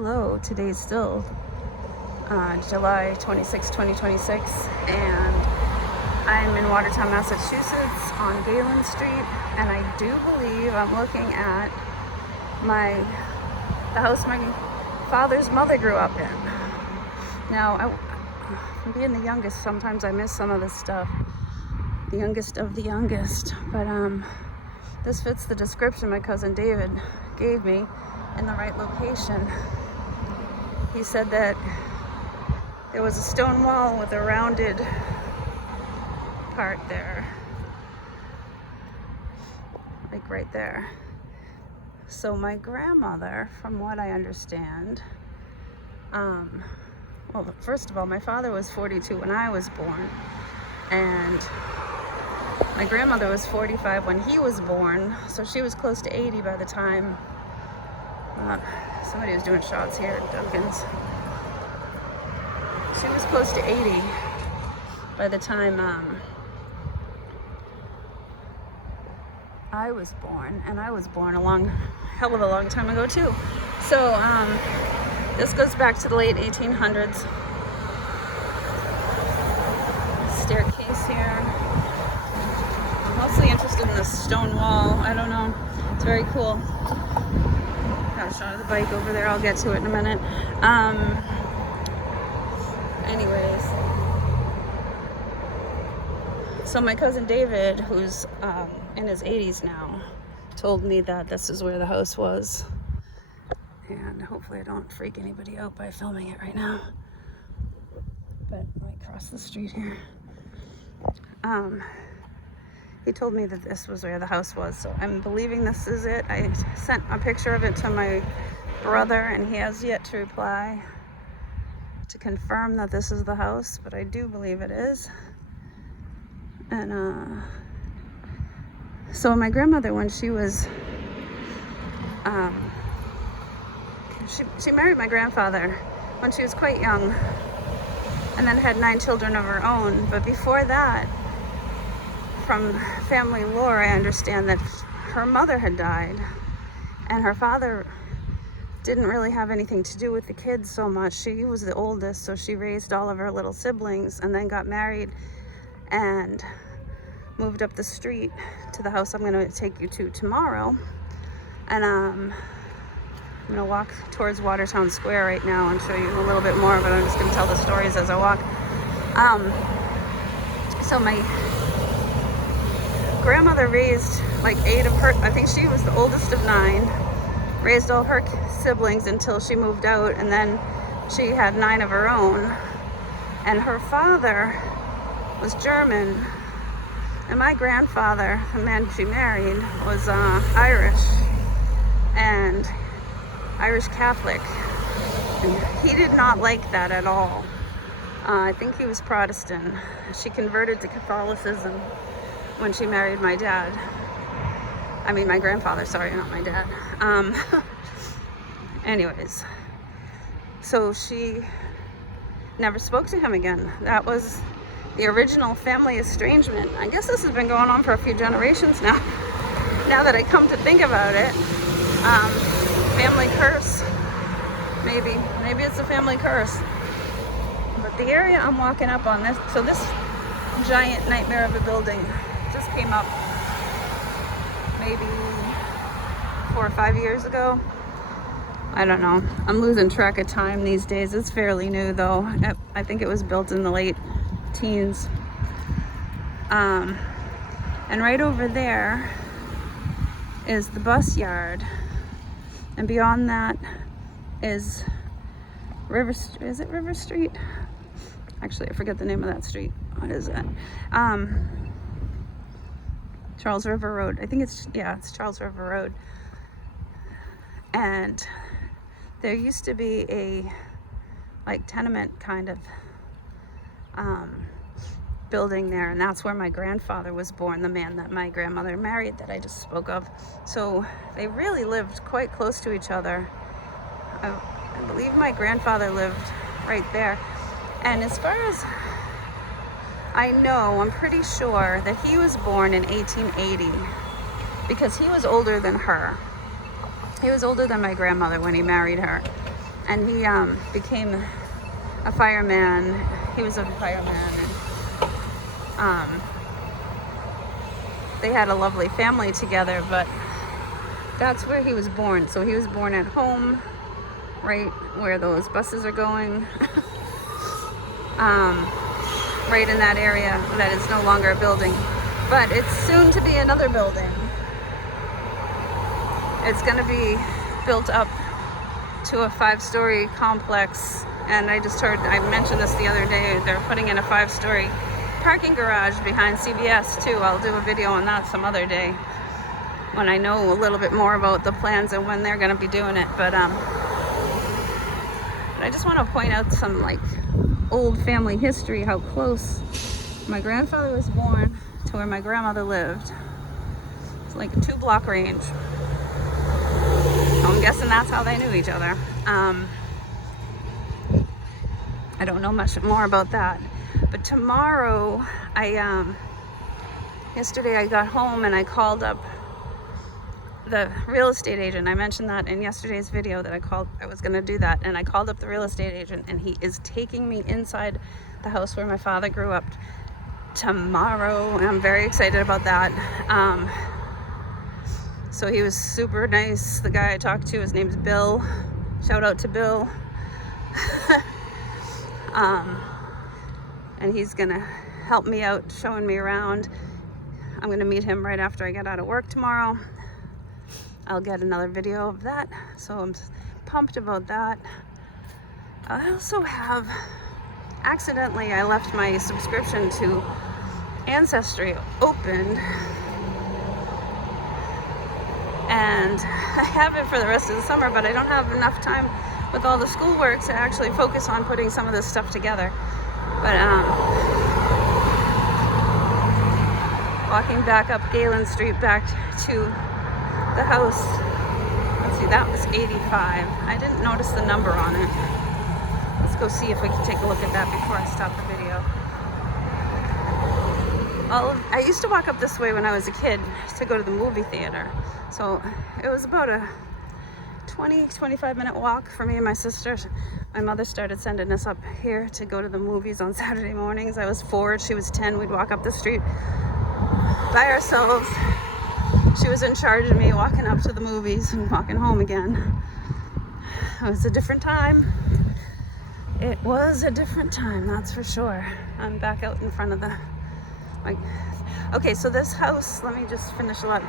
Hello, today's still July 26, 2026, and I'm in Watertown, Massachusetts on Galen Street, and I do believe I'm looking at the house my father's mother grew up in. Now, being the youngest, sometimes I miss some of this stuff. The youngest of the youngest, but this fits the description my cousin David gave me in the right location. He said that there was a stone wall with a rounded part there, like right there. So my grandmother, from what I understand, well, first of all, my father was 42 when I was born, and my grandmother was 45 when he was born, so she was close to 80 by the time. Somebody was doing shots here at Duncan's. She was close to 80 by the time I was born, and I was born a hell of a long time ago too. So this goes back to the late 1800s. Staircase here. I'm mostly interested in the stone wall. I don't know. It's very cool. Got a shot of the bike over there. I'll get to it in a minute. Anyways, so my cousin David, who's in his 80s now, told me that this is where the house was. And hopefully I don't freak anybody out by filming it right now. But I cross the street here. He told me that this was where the house was, so I'm believing this is it. I sent a picture of it to my brother, and he has yet to reply to confirm that this is the house, but I do believe it is. And so my grandmother, when she was she married my grandfather when she was quite young, and then had 9 children of her own. But before that, from family lore, I understand that her mother had died, and her father didn't really have anything to do with the kids so much. She was the oldest, so she raised all of her little siblings, and then got married and moved up the street to the house I'm going to take you to tomorrow. And I'm going to walk towards Watertown Square right now and show you a little bit more, but I'm just going to tell the stories as I walk. So my grandmother raised like 8 of her, I think she was the oldest of 9, raised all her siblings until she moved out, and then she had 9 of her own. And her father was German, and my grandfather, the man she married, was Irish and Irish Catholic, and he did not like that at all. I think he was Protestant. She converted to Catholicism when she married my dad. I mean my grandfather, sorry, not my dad. Anyways, so she never spoke to him again. That was the original family estrangement. I guess this has been going on for a few generations now. Now that I come to think about it, family curse. Maybe it's a family curse. But the area I'm walking up on, this giant nightmare of a building just came up maybe 4 or 5 years ago. I don't know. I'm losing track of time these days. It's fairly new though. I think it was built in the late teens. And right over there is the bus yard. And beyond that is is it River Street? Actually, I forget the name of that street. What is it? Charles River Road. I think it's Charles River Road. And there used to be a like tenement kind of building there, and that's where my grandfather was born, the man that my grandmother married that I just spoke of. So they really lived quite close to each other. I believe my grandfather lived right there. And as far as I know, I'm pretty sure that he was born in 1880 because he was older than her. He was older than my grandmother when he married her. and he became a fireman. He was a fireman, and they had a lovely family together, but that's where he was born. So he was born at home, right where those buses are going, right in that area that is no longer a building, but it's soon to be another building. It's going to be built up to a 5-story complex, and I mentioned this the other day, they're putting in a 5-story parking garage behind CBS too. I'll do a video on that some other day when I know a little bit more about the plans and when they're going to be doing it. But I just want to point out some like old family history, how close my grandfather was born to where my grandmother lived. It's like a 2-block range. I'm guessing that's how they knew each other. I don't know much more about that. But tomorrow, yesterday I got home and I called up the real estate agent. I mentioned that in yesterday's video that I was going to do that. And I called up the real estate agent, and he is taking me inside the house where my father grew up tomorrow. And I'm very excited about that. So he was super nice. The guy I talked to, his name's Bill. Shout out to Bill. And he's gonna help me out, showing me around. I'm gonna meet him right after I get out of work tomorrow. I'll get another video of that, so I'm pumped about that. I also have, accidentally, I left my subscription to Ancestry open, and I have it for the rest of the summer, but I don't have enough time with all the schoolwork to actually focus on putting some of this stuff together. But walking back up Galen Street back to the house, let's see, that was 85. I didn't notice the number on it. Let's go see if we can take a look at that before I stop the video. I used to walk up this way when I was a kid to go to the movie theater. So it was about a 20-25 minute walk for me and my sister. My mother started sending us up here to go to the movies on Saturday mornings. I was 4, she was 10. We'd walk up the street by ourselves. She was in charge of me walking up to the movies and walking home again. It was a different time. It was a different time, that's for sure. I'm back out in front of the... Okay, so this house, let me just finish up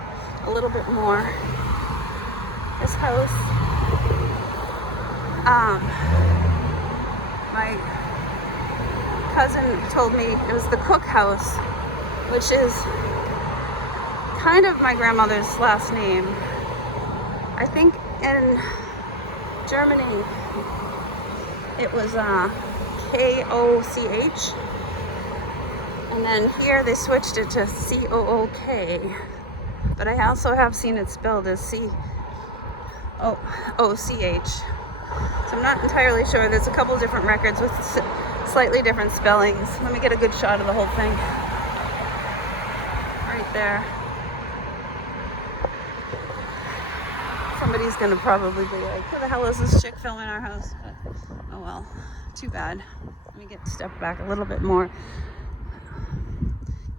a little bit more. This house, my cousin told me it was the Cook house, which is kind of my grandmother's last name. I think in Germany it was K-O-C-H, and then here they switched it to C-O-O-K, but I also have seen it spelled as C-O-C-H. So I'm not entirely sure. There's a couple different records with slightly different spellings. Let me get a good shot of the whole thing. Right there. Somebody's gonna probably be like, who the hell is this chick filming our house? But, oh well, too bad. Let me step back a little bit more.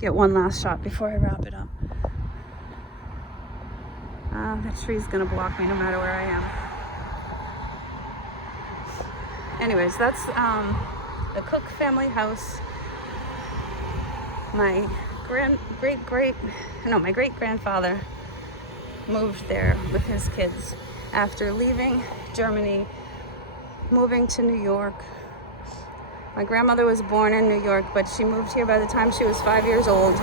Get one last shot before I wrap it up. That tree's gonna block me no matter where I am. Anyways, that's the Cook family house. My great-grandfather moved there with his kids after leaving Germany, moving to New York. My grandmother was born in New York, but she moved here by the time she was 5 years old.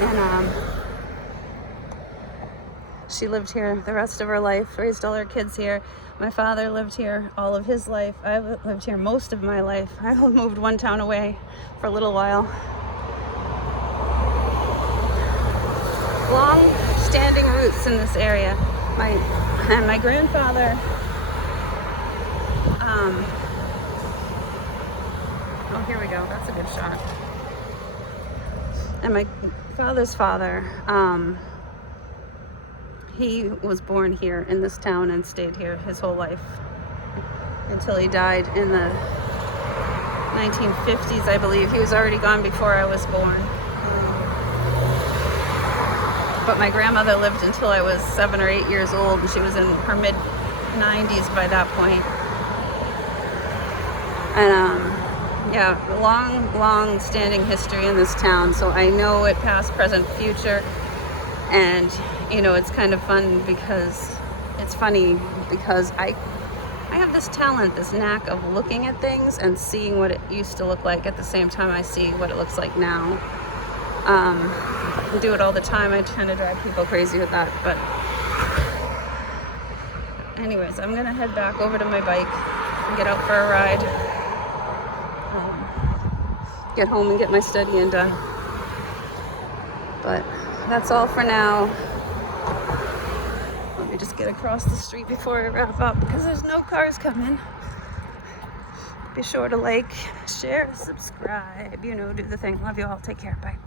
And she lived here the rest of her life, raised all her kids here. My father lived here all of his life. I lived here most of my life. I moved one town away for a little while. Long-standing roots in this area. My grandfather, oh, here we go. That's a good shot. And my father's father, he was born here in this town and stayed here his whole life. until he died in the 1950s, I believe. He was already gone before I was born. But my grandmother lived until I was 7 or 8 years old, and she was in her mid-90s by that point. And yeah, long standing history in this town, so I know it past, present, future. And you know, it's kind of fun because it's funny because I have this talent, this knack of looking at things and seeing what it used to look like at the same time I see what it looks like now. I do it all the time. I tend to drive people crazy with that, but anyways, I'm gonna head back over to my bike and get out for a ride. Get home and get my studying done. But that's all for now. Let me just get across the street before I wrap up because there's no cars coming. Be sure to like, share, subscribe, you know, do the thing. Love you all. Take care. Bye.